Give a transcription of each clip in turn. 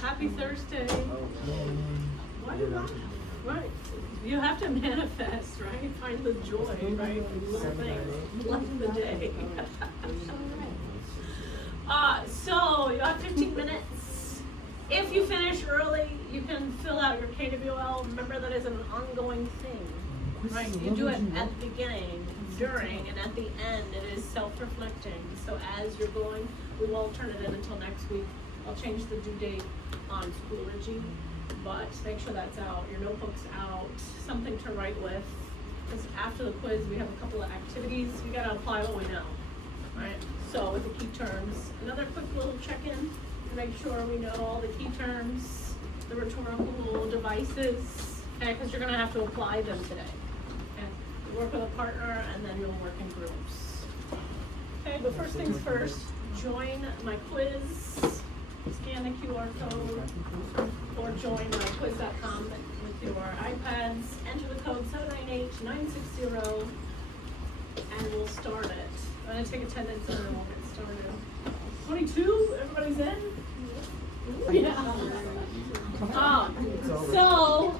Happy Thursday. Why do not? Right. You have to manifest, right? Find the joy, right? In little things. Lighten the day. So you have 15 minutes. If you finish early, you can fill out your KWL. Remember that is an ongoing thing, right? You do it at the beginning, during, and at the end. It is self-reflecting. So as you're going, we won't turn it in until next week. I'll change the due date on Schoology, but make sure that's out. Your notebook's out. Something to write with. Because after the quiz, we have a couple of activities. You got to apply what we know, right? So with the key terms, another quick little check-in to make sure we know all the key terms, the rhetorical devices, okay? Because you're going to have to apply them today. Okay? You work with a partner, and then you'll work in groups. Okay, but first things first, join my quiz. Scan the QR code or join myquiz.com with your iPads. Enter the code 798960 and we'll start it. I'm going to take attendance and then we'll get started. 22? Everybody's in? Yeah. So,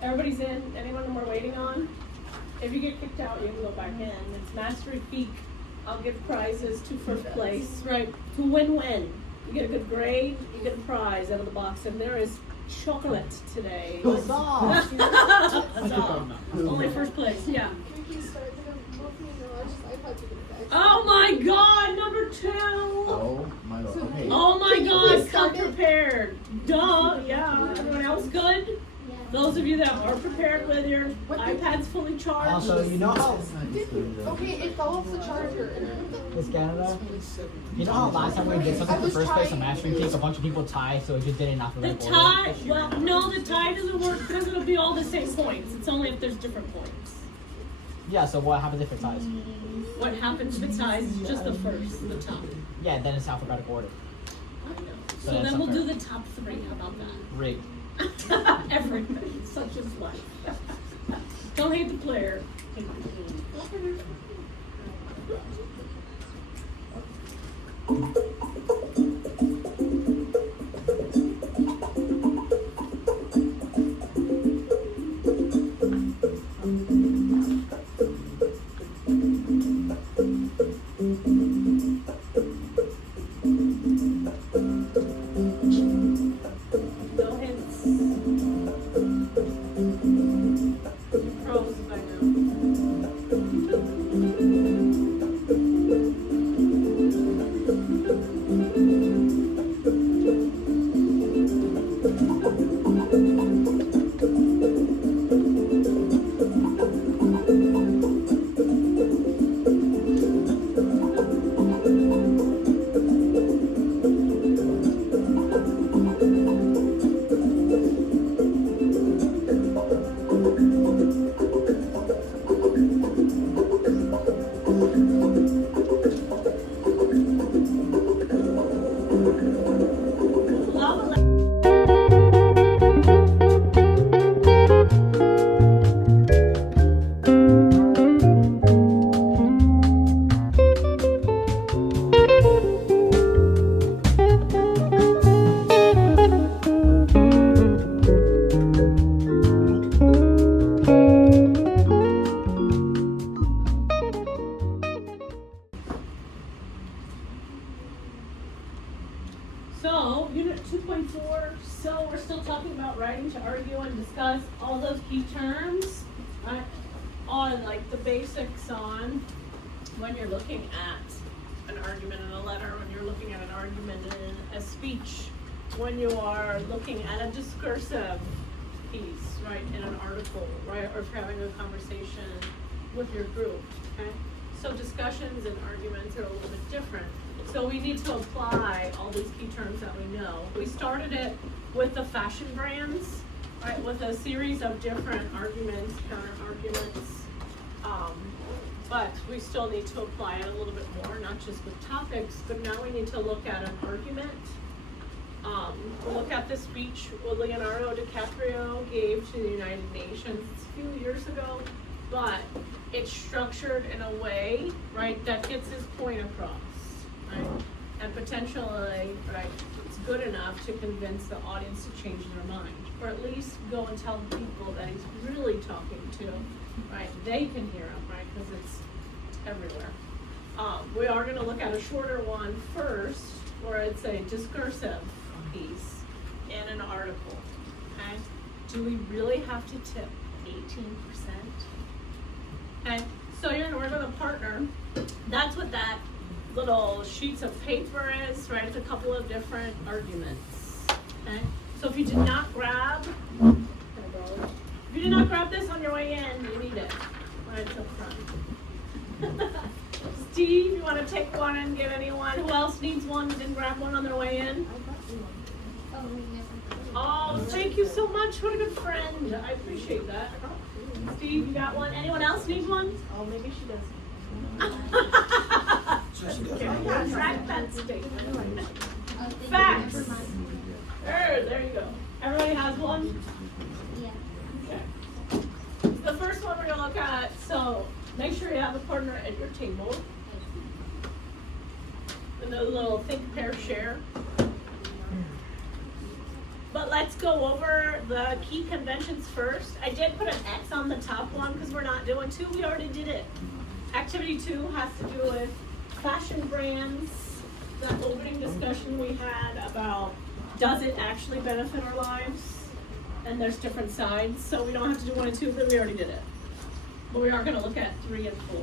everybody's in. Anyone we're waiting on? If you get kicked out, you can go back in. It's Mastery Peak. I'll give prizes to first place, right? To win-win. You get a good grade, you get a prize out of the box, and there is chocolate today. Only first place, yeah. Oh my God, number 2. Oh my God. Okay. Oh my God, come prepared. Duh, yeah. Everyone else good? Those of you that are prepared with your iPads fully charged. Also, you know how Okay, it fell off the charger. this Canada? You know how last time we did something for first place on Mastery Peak, a bunch of people tied, so it just did it in The alphabetical order? tie, well, no, the tie doesn't work because it'll be all the same points. It's only if there's different points. Yeah, so what happens if it ties? What happens if it ties is just the first, the top. Yeah, then it's alphabetical order. I know. So So that's then we'll unfair. do the top 3. How about that? Rigged. Everything, such is life. Don't hate the player. No hints. Pros by now. So, unit 2.4, so we're still talking about writing to argue and discuss all those key terms, right? On like the basics on when you're looking at an argument in a letter, when you're looking at an argument in a speech, when you are looking at a discursive piece, right, in an article, right, or if you're having a conversation with your group, okay? So discussions and arguments are a little bit different. So we need to apply all these key terms that we know. We started it with the fashion brands, right, with a series of different arguments, counter arguments. But we still need to apply it a little bit more, not just with topics, but now we need to look at an argument. We'll look at the speech Leonardo DiCaprio gave to the United Nations a few years ago, but it's structured in a way, right, that gets his point across, right? And potentially, right, it's good enough enough to convince the audience to change their mind, or at least go and tell the people that he's really talking to, right? They can hear him, right? Because it's everywhere. We are going to look at a shorter one first, where it's a discursive piece in an article. Okay? Do we really have to tip 18%? Okay? So you're going to work with a partner. That's what that little sheets of paper is, right? It's a couple of different arguments. Okay? So if you did not grab, this on your way in, you need it. Right, it's up front. Steve, you want to take one and give anyone? Who else needs one? Didn't grab one on their way in? Oh, thank you so much. What a good friend. I appreciate that. Steve, you got one? Anyone else need one? Oh, maybe she doesn't. Track that statement. Facts. There you go. Everybody has one? Okay. The first one we're going to look at, so make sure you have a partner at your table. And a little think, pair, share. But let's go over the key conventions first. I did put an X on the top one because we're not doing 2. We already did it. Activity 2 has to do with fashion brands. The opening discussion we had about does it actually benefit our lives? And there's different sides, so we don't have to do 1 and 2, but we already did it. But we are going to look at 3 and 4.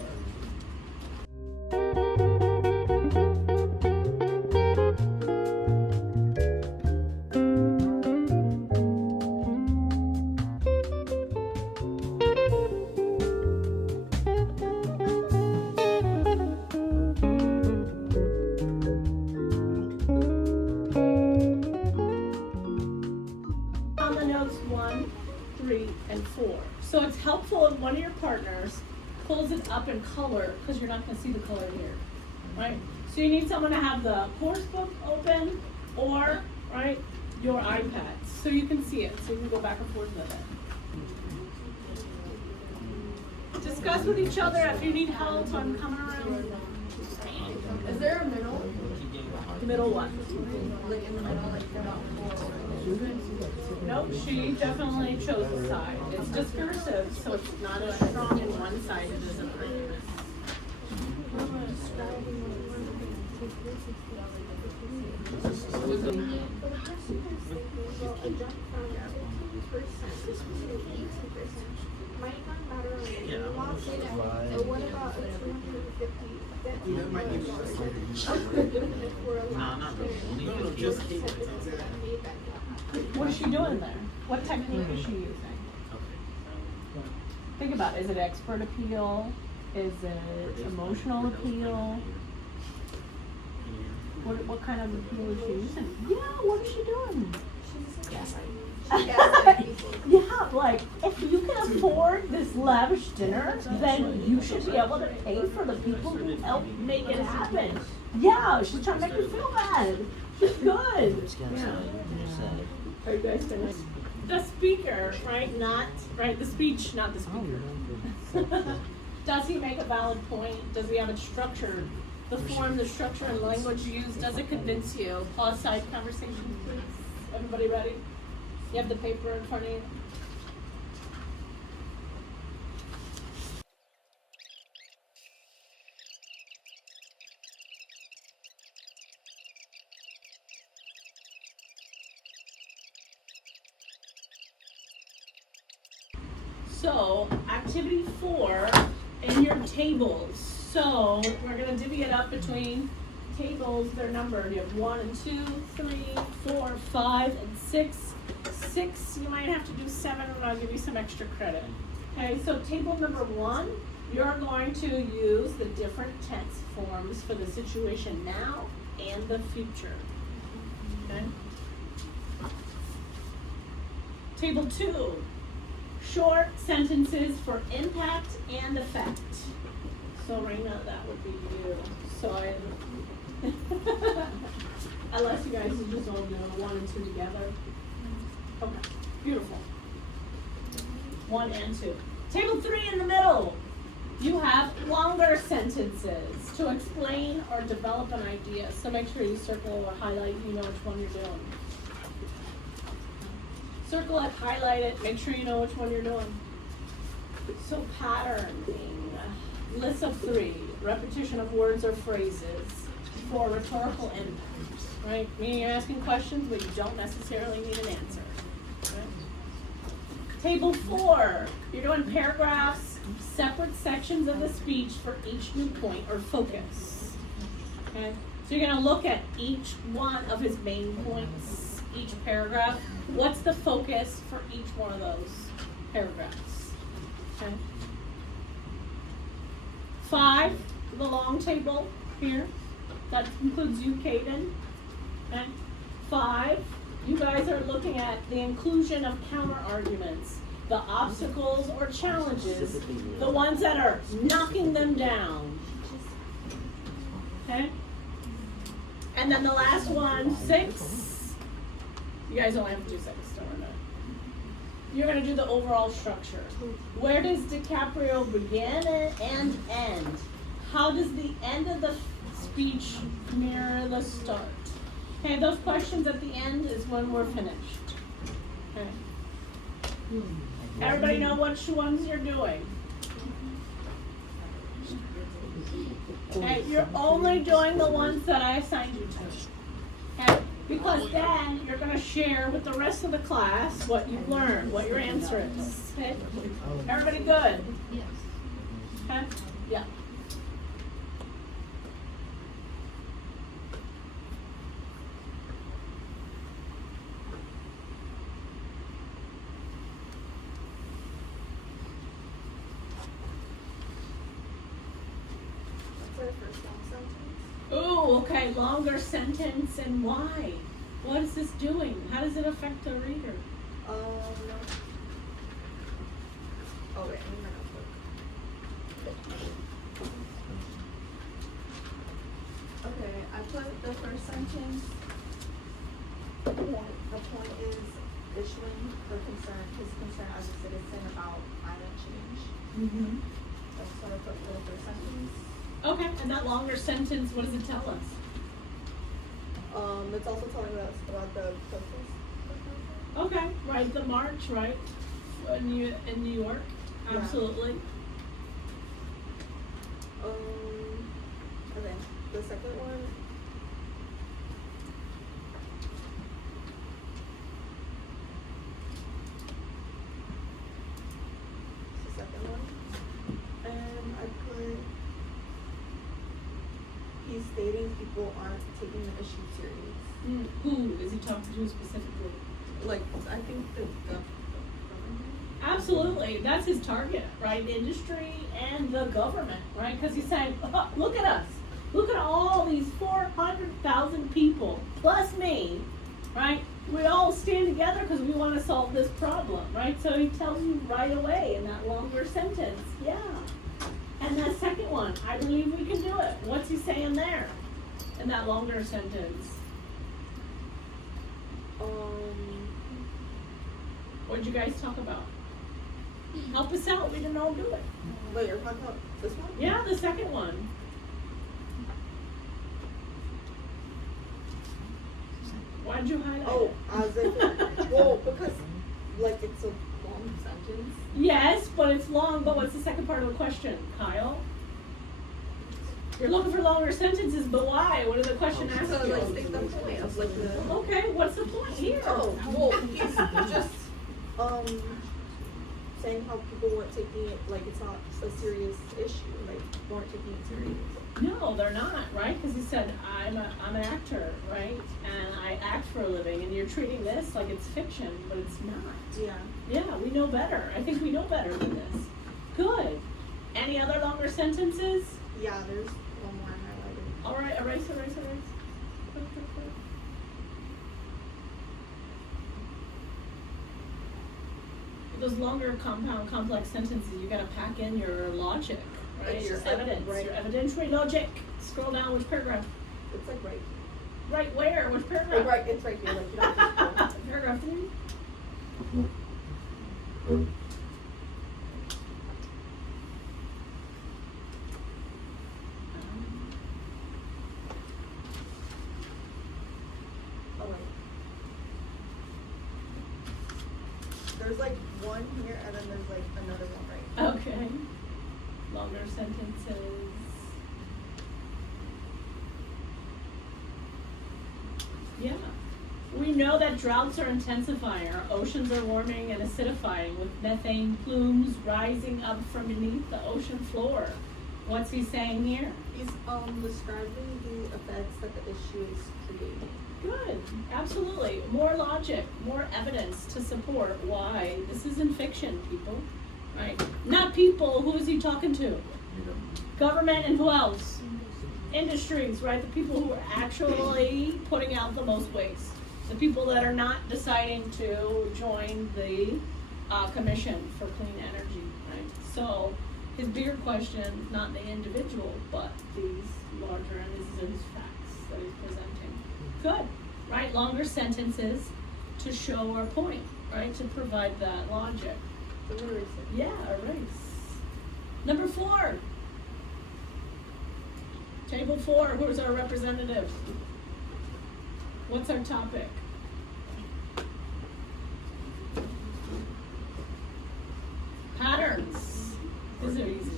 On the notes 1, 3, and 4. So it's helpful if one of your partners pulls it up in color because you're not going to see the color here, right? So you need someone to have the course book open or, right, your iPad so you can see it, so you can go back and forth with it. Discuss with each other if you need help. I'm coming around. Is there a middle? Middle one. Like in the middle, like about 4. Nope, she definitely chose a side. It's discursive, so it's not as strong in one side as it is in the other. What about a 250? What is she doing there? What technique is she using? Think about it. Is it expert appeal? Is it emotional appeal? What kind of appeal is she using? Yeah, what is she doing? Yeah, like, if you can afford this lavish dinner, then you should be able to pay for the people who helped make it happen. Yeah, she's trying to make you feel bad. She's good. Yeah. Are you guys finished? The speaker, right? Not, right? The speech, not the speaker. Does he make a valid point? Does he have it structured? The form, the structure, and language used, does it convince you? Pause side conversations, please. Everybody ready? You have the paper in front of you? So, activity 4 in your tables. So, we're going to divvy it up between tables. They're numbered. You have 1 and 2, 3, 4, 5, and 6. 6, you might have to do 7, and I'll give you some extra credit. Okay, so table number 1, you're going to use the different tense forms for the situation now and the future. Okay? Table 2, short sentences for impact and effect. So Raina, that would be you. So unless you guys are just all doing 1 and 2 together. Okay, beautiful. 1 and 2. Table 3 in the middle. You have longer sentences to explain or develop an idea. So make sure you circle or highlight, you know which one you're doing. Circle it, highlight it, make sure you know which one you're doing. So patterning, list of 3, repetition of words or phrases for rhetorical impact, right? Meaning you're asking questions, but you don't necessarily need an answer, right? Table 4, you're doing paragraphs, separate sections of the speech for each new point or focus, okay? So you're gonna look at each one of his main points, each paragraph. What's the focus for each one of those paragraphs? Okay. 5, the long table here. That includes you, Kaden. Okay. 5, you guys are looking at the inclusion of counter arguments, the obstacles or challenges, the ones that are knocking them down. Okay. And then the last one, 6. You guys only have to do 6, don't worry about it. You're going to do the overall structure. Where does DiCaprio begin and end? How does the end of the speech mirror the start? Okay, those questions at the end is when we're finished. Okay. Everybody know which ones you're doing? Okay, you're only doing the ones that I assigned you to. Okay? Because then you're going to share with the rest of the class what you've learned, what your answer is. Okay? Everybody good? Yes. Okay? Yeah. What's our first long sentence? Ooh, okay, longer sentence and why? What is this doing? How does it affect the reader? Oh wait, I need my notebook. Okay, I put the first sentence. The point is issuing his concern as a citizen about climate change. Mm-hmm. That's what I put for the first sentence. Okay, and that longer sentence, what does it tell us? It's also telling us about the protest. Okay, right, the march, right? In New York, Yeah. absolutely. And then the second one. The second one. And I put, he's stating people aren't taking the issue serious. Who is he talking to specifically? Like, I think the government. Absolutely, that's his target, right? Industry and the government, right? Because he's saying, oh, look at us. Look at all these 400,000 people, plus me, right? We all stand together because we want to solve this problem, right? So he tells you right away in that longer sentence, yeah. And that second one, I believe we can do it. What's he saying there in that longer sentence? What did you guys talk about? Help us out, we didn't all do it. Wait, you're talking about this one? Yeah, the second one. Why did you highlight Oh, it? as if, well, because, like, it's a long sentence. Yes, but it's long, but what's the second part of the question, Kyle? You're looking for longer sentences, but why? What did the question ask So, like, you? state the point of, like, the. Okay, what's the point here? Oh, well, he's just, saying how people weren't taking it, like, it's not a serious issue, like, weren't taking it serious. No, they're not, right? Because he said, I'm an actor, right? And I act for a living, and you're treating this like it's fiction, but it's not. Yeah. Yeah, we know better. I think we know better than this. Good. Any other longer sentences? Yeah, there's one more highlighted. All right, erase. Quick. Those longer compound complex sentences, you gotta pack in your logic, right? It's Your just like evidence, right- your evidentiary logic. Scroll down, which paragraph? It's like right Right where? Which here. paragraph? Like, it's right here, like, you don't have to scroll. Paragraph 3. Oh, wait. There's like one here and then there's like another one right here. Okay. Longer sentences. Yeah. We know that droughts are intensifying, our oceans are warming and acidifying with methane plumes rising up from beneath the ocean floor. What's he saying here? He's describing the effects that the issue is creating. Good, absolutely. More logic, more evidence to support why this isn't fiction, people, right? Not people, who is he talking to? Government and who else? Industries, right? The people who are actually putting out the most waste. The people that are not deciding to join the Commission for Clean Energy, right? So his bigger question, not the individual, but these larger, and these are his facts that he's presenting. Good, right? Longer sentences to show our point, right? To provide that logic. So what erase it? Yeah, erase. Number 4. Table 4, who's our representative? What's our topic? Patterns. These are easy.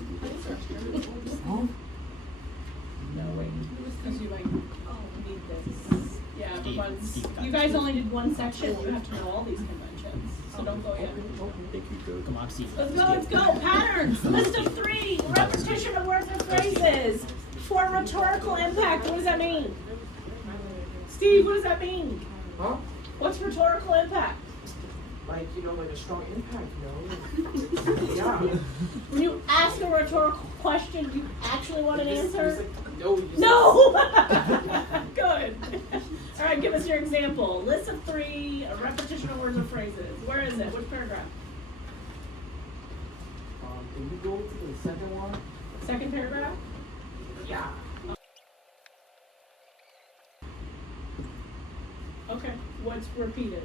No, wait. Because you might need this. Yeah, everyone's. You guys only did one section. You have to know all these conventions. So don't go yet. Come on, Steve. Let's go. Patterns. List of 3. Repetition of words or phrases. For rhetorical impact. What does that mean? Steve, what does that mean? Huh? What's rhetorical impact? Like, like a strong impact, Yeah. When you ask a rhetorical question, do you actually want an answer? No. No! Good. All right, give us your example. List of 3, a repetition of words or phrases. Where is it? Which paragraph? Can you go to the second one? Second paragraph? Yeah. Okay. What's repeated?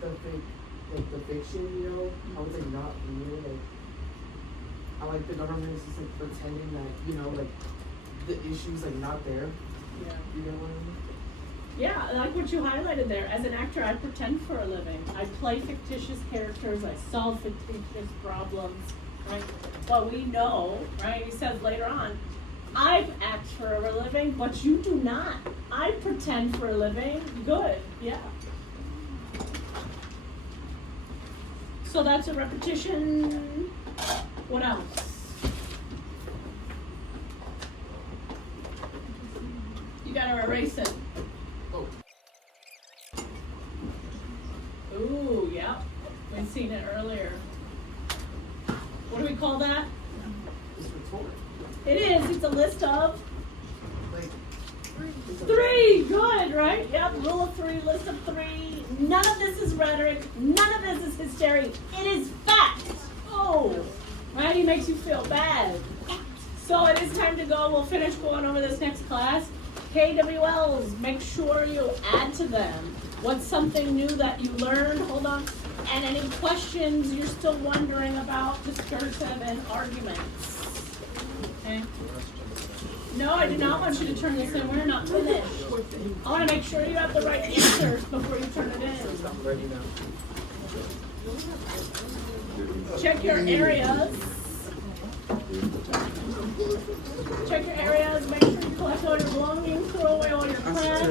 The fiction, I was like not real. Like, I like the government is just like pretending that, like the issue's like not there. Yeah. You know what I mean? Yeah, I like what you highlighted there. As an actor, I pretend for a living. I play fictitious characters. I solve fictitious problems. Right? Well, we know, right? He says later on, I act for a living, but you do not. I pretend for a living. Good. Yeah. So that's a repetition. What else? You gotta erase it. Oh. Ooh, yeah. We've seen it earlier. What do we call that? It's rhetoric. It is. It's a list of Like 3. Good, right? Yep. Rule of 3. List of 3. None of this is rhetoric. None of this is hysteria. It is fact. Oh, right? He makes you feel bad. So it is time to go. We'll finish going over this next class. KWLs. Make sure you add to them. What's something new that you learned? Hold on. And any questions you're still wondering about discursive and arguments. Okay? No, I do not want you to turn this in. We're not finished. I want to make sure you have the right answers before you turn it in. I'm ready now. Check your areas. Check your areas. Make sure you collect all your belongings. Throw away all your crap.